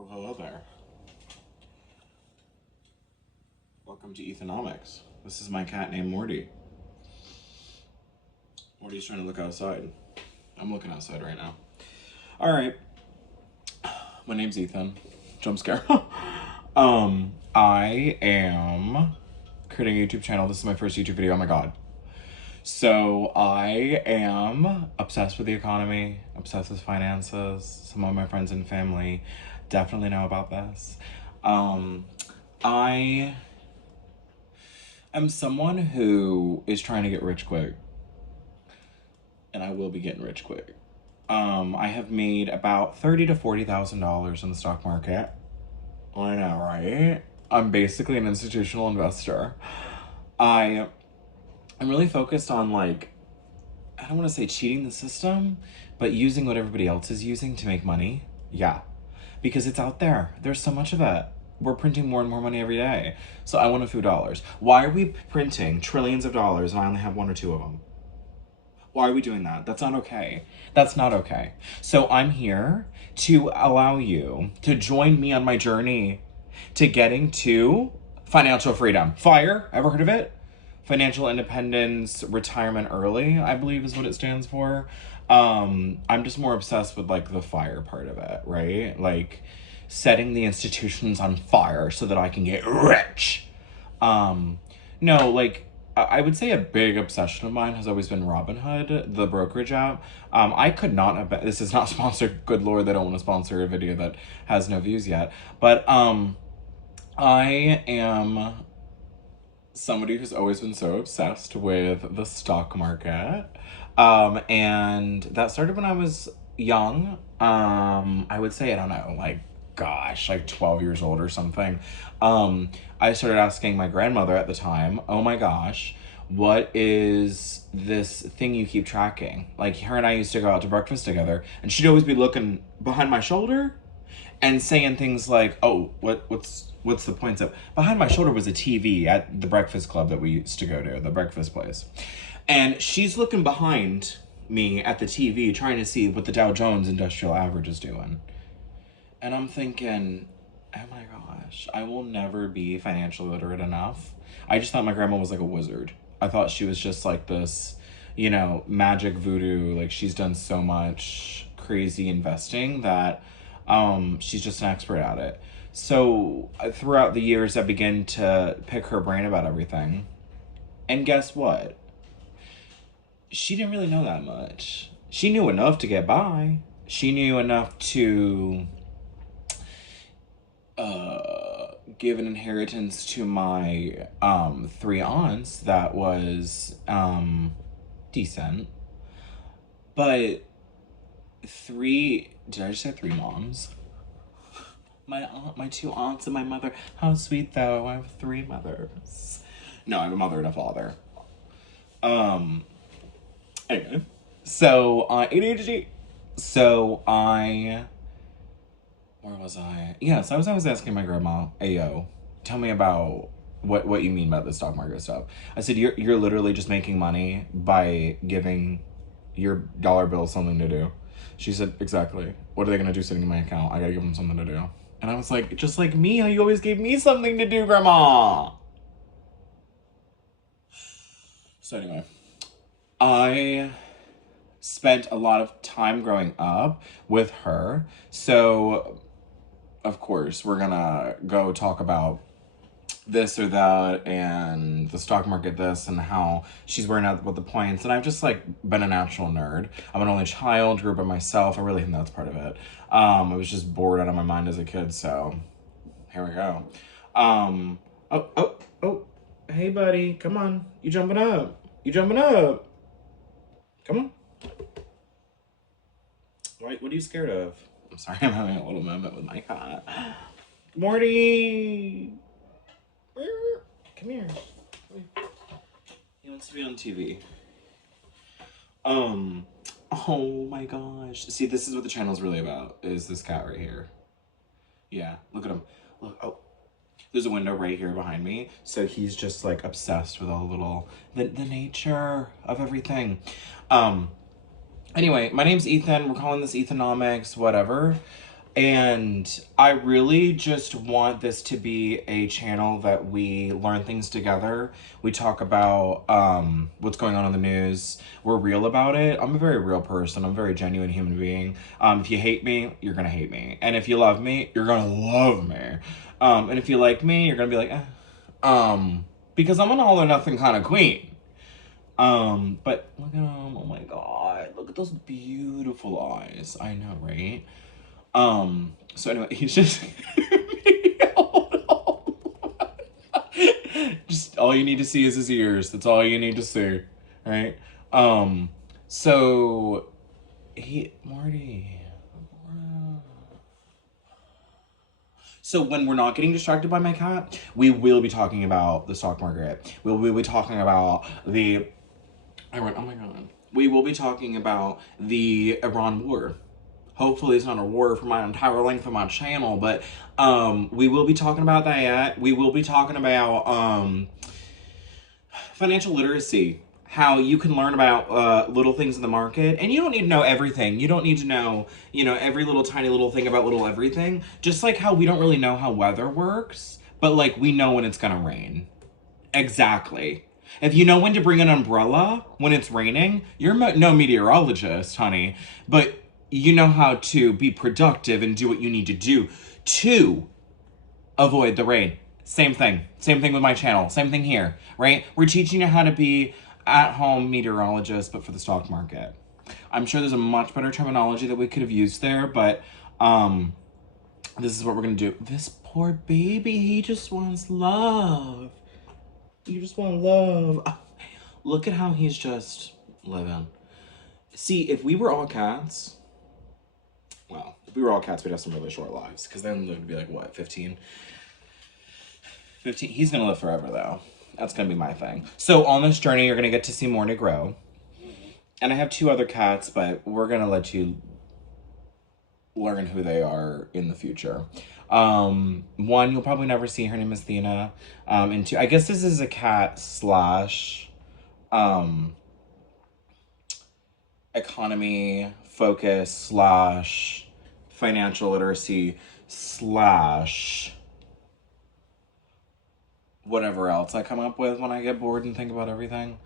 Well, hello there. Welcome to ETHAN-NOMICS. This is my cat named Morty. Morty's trying to look outside. I'm looking outside right now. Alright. My name's Ethan. Jump scare. I am creating a YouTube channel. This is my first YouTube video. Oh my god. So I am obsessed with the economy, obsessed with finances. Some of my friends and family definitely know about this. I am someone who is trying to get rich quick, and I will be getting rich quick. I have made about $30,000 to $40,000 in the stock market. I know, right? I'm basically an institutional investor. I'm really focused on, like, I don't want to say cheating the system, but using what everybody else is using to make money. Yeah. Because it's out there. There's so much of it. We're printing more and more money every day. So I want a few dollars. Why are we printing trillions of dollars and I only have one or two of them? Why are we doing that? That's not okay. That's not okay. So I'm here to allow you to join me on my journey to getting to financial freedom. FIRE, ever heard of it? Financial independence, retirement early, I believe is what it stands for. I'm just more obsessed with, like, the FIRE part of it, right? Like, setting the institutions on fire so that I can get rich. No, like, I would say a big obsession of mine has always been Robinhood, the brokerage app. I could not have been, this is not sponsored, good lord, they don't want to sponsor a video that has no views yet. But, I am somebody who's always been so obsessed with the stock market. And that started when I was young. I would say, I don't know, like, gosh, like 12 years old or something. I started asking my grandmother at the time, oh my gosh, what is this thing you keep tracking? Like, her and I used to go out to breakfast together, and she'd always be looking behind my shoulder and saying things like, oh, what's the point of... Behind my shoulder was a TV at the breakfast club that we used to go to, the breakfast place. And she's looking behind me at the TV trying to see what the Dow Jones Industrial Average is doing. And I'm thinking, oh my gosh, I will never be financially literate enough. I just thought my grandma was like a wizard. I thought she was just like this, you know, magic voodoo. Like, she's done so much crazy investing that she's just an expert at it. So throughout the years, I began to pick her brain about everything. And guess what? She didn't really know that much. She knew enough to get by. She knew enough to give an inheritance to my 3 aunts that was decent. But did I just say 3 moms? My 2 aunts and my mother. How sweet, though. I have 3 mothers. No, I have a mother and a father. Anyway. So, ADHD. So, where was I? Yes, I was always asking my grandma, Ayo, tell me about what you mean by the stock market stuff. I said, you're literally just making money by giving your dollar bills something to do. She said, exactly. What are they going to do sitting in my account? I got to give them something to do. And I was like, just like me, how you always gave me something to do, Grandma. So anyway, I spent a lot of time growing up with her. So, of course, we're going to go talk about this or that and the stock market this and how she's wearing out with the points. And I've just, like, been a natural nerd. I'm an only child, grew up by myself. I really think that's part of it. I was just bored out of my mind as a kid, so here we go. Oh, hey, buddy, come on. You jumping up. Come on. What are you scared of? I'm sorry, I'm having a little moment with my cat. Morty! Come here. He wants to be on TV. Oh my gosh. See, this is what the channel's really about, is this cat right here. Yeah, look at him. Look, oh. There's a window right here behind me. So he's just, like, obsessed with all the nature of everything. Anyway, my name's Ethan. We're calling this ETHAN-NOMICS, whatever. And I really just want this to be a channel that we learn things together. We talk about what's going on in the news. We're real about it. I'm a very real person. I'm a very genuine human being. If you hate me, you're going to hate me. And if you love me, you're going to love me. And if you like me, you're going to be like, because I'm an all or nothing kind of queen. But look at him. Oh my God. Look at those beautiful eyes. I know, right? So anyway, he's just just all you need to see is his ears. That's all you need to see, right? So Marty. So when we're not getting distracted by my cat, we will be talking about the stock market. We will be talking about the oh my God. We will be talking about the Iran war. Hopefully it's not a war for my entire length of my channel, but we will be talking about that. We will be talking about financial literacy, how you can learn about little things in the market, and you don't need to know everything. You don't need to know, every little tiny little thing about little everything. Just like how we don't really know how weather works, but like we know when it's gonna rain. Exactly. If you know when to bring an umbrella when it's raining, you're no meteorologist, honey, but you know how to be productive and do what you need to do to avoid the rain. Same thing. Same thing with my channel. Same thing here, right? We're teaching you how to be at-home meteorologist, but for the stock market. I'm sure there's a much better terminology that we could have used there, but this is what we're going to do. This poor baby, he just wants love. You just want love. Look at how he's just living. See, if we were all cats, well, if we were all cats, we'd have some really short lives. Because then it would be like, what, 15? 15. He's going to live forever, though. That's going to be my thing. So on this journey, you're going to get to see more Negro. And I have 2 other cats, but we're going to let you learn who they are in the future. 1, you'll probably never see. Her name is Thena. And 2, I guess this is a cat slash economy focus slash financial literacy slash whatever else I come up with when I get bored and think about everything.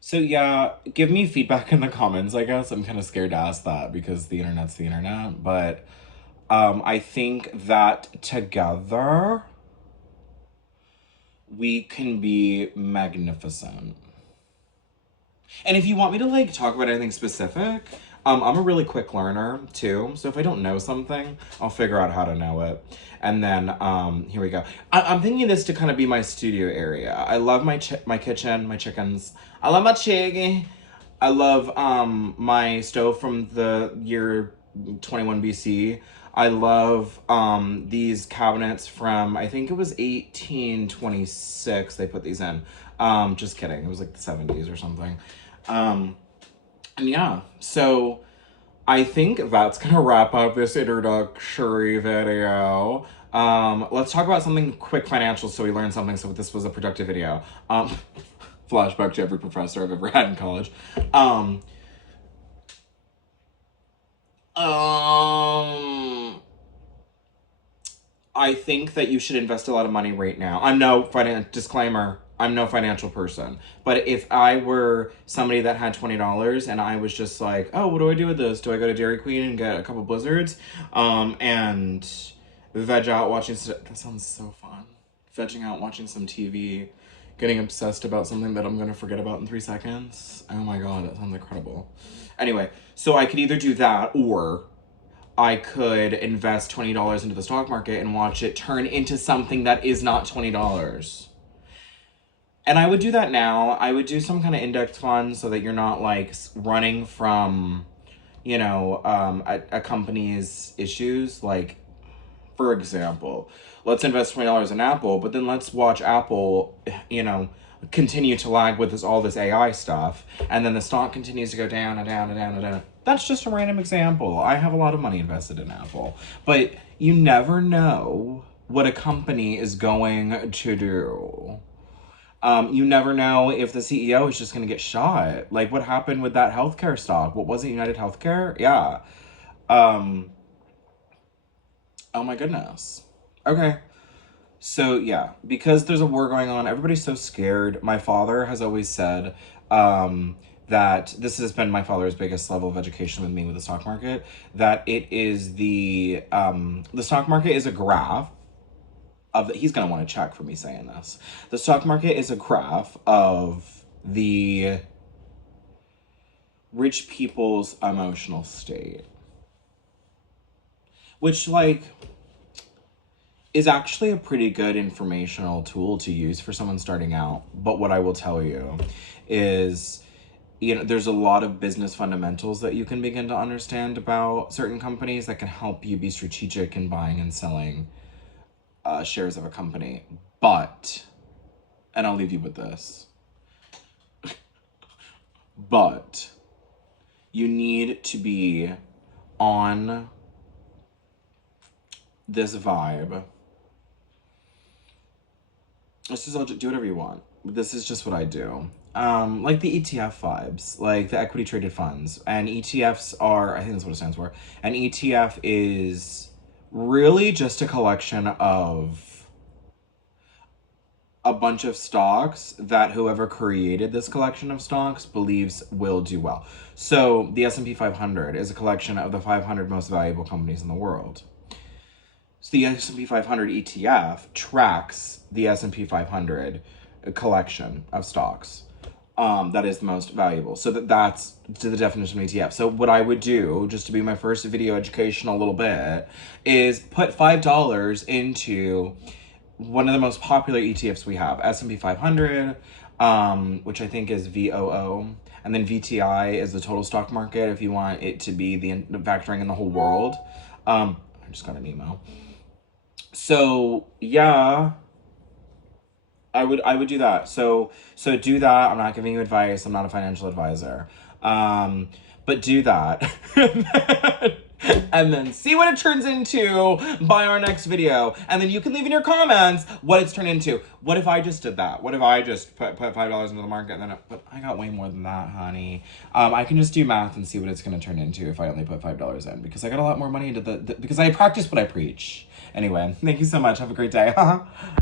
So yeah, give me feedback in the comments, I guess. I'm kind of scared to ask that because the internet's the internet, but I think that together we can be magnificent. And if you want me to like talk about anything specific, I'm a really quick learner too. So if I don't know something, I'll figure out how to know it. And then here we go. I'm thinking this to kind of be my studio area. I love my kitchen, my chickens. I love my chicken. I love my stove from the year 21 BC. I love these cabinets from, I think it was 1826 they put these in. Just kidding. It was like the 70s or something. And yeah, so I think that's gonna wrap up this introductory video. Let's talk about something quick financial so we learn something so this was a productive video. Flashback to every professor I've ever had in college. I think that you should invest a lot of money right now. I'm no disclaimer, I'm no financial person. But if I were somebody that had $20 and I was just like, oh, what do I do with this? Do I go to Dairy Queen and get a couple Blizzards? And veg out watching, that sounds so fun. Vegging out watching some TV, getting obsessed about something that I'm gonna forget about in 3 seconds. Oh my God, that sounds incredible. Anyway, so I could either do that or I could invest $20 into the stock market and watch it turn into something that is not $20. And I would do that now. I would do some kind of index fund so that you're not like running from, a company's issues. Like, for example, let's invest $20 in Apple, but then let's watch Apple, continue to lag with all this AI stuff, and then the stock continues to go down and down and down and down. That's just a random example. I have a lot of money invested in Apple, but you never know what a company is going to do. You never know if the CEO is just going to get shot. Like, what happened with that healthcare stock? What was it, United Healthcare? Yeah. Um, oh my goodness. Okay. So, yeah, because there's a war going on, everybody's so scared. My father has always said that this has been my father's biggest level of education with me with the stock market, that it is the stock market is a graph of he's going to want to check for me saying this. The stock market is a graph of the rich people's emotional state, which, like, is actually a pretty good informational tool to use for someone starting out. But what I will tell you is, there's a lot of business fundamentals that you can begin to understand about certain companies that can help you be strategic in buying and selling shares of a company. But, and I'll leave you with this, but you need to be on this vibe. This is, I'll do whatever you want. This is just what I do. Like the ETF vibes, like the equity traded funds. And ETFs are, I think that's what it stands for. An ETF is really just a collection of a bunch of stocks that whoever created this collection of stocks believes will do well. So the S&P 500 is a collection of the 500 most valuable companies in the world. So the S&P 500 ETF tracks the S&P 500 collection of stocks that is the most valuable. So that's to the definition of ETF. So what I would do, just to be my first video education a little bit, is put $5 into one of the most popular ETFs we have, S&P 500, which I think is VOO. And then VTI is the total stock market if you want it to be the factoring in the whole world. I just got an email. So yeah, I would do that. So do that. I'm not giving you advice. I'm not a financial advisor. But do that. And then see what it turns into by our next video. And then you can leave in your comments what it's turned into. What if I just did that? What if I just put $5 into the market and then but I got way more than that, honey. I can just do math and see what it's going to turn into if I only put $5 in, because I got a lot more money into because I practice what I preach. Anyway, thank you so much. Have a great day.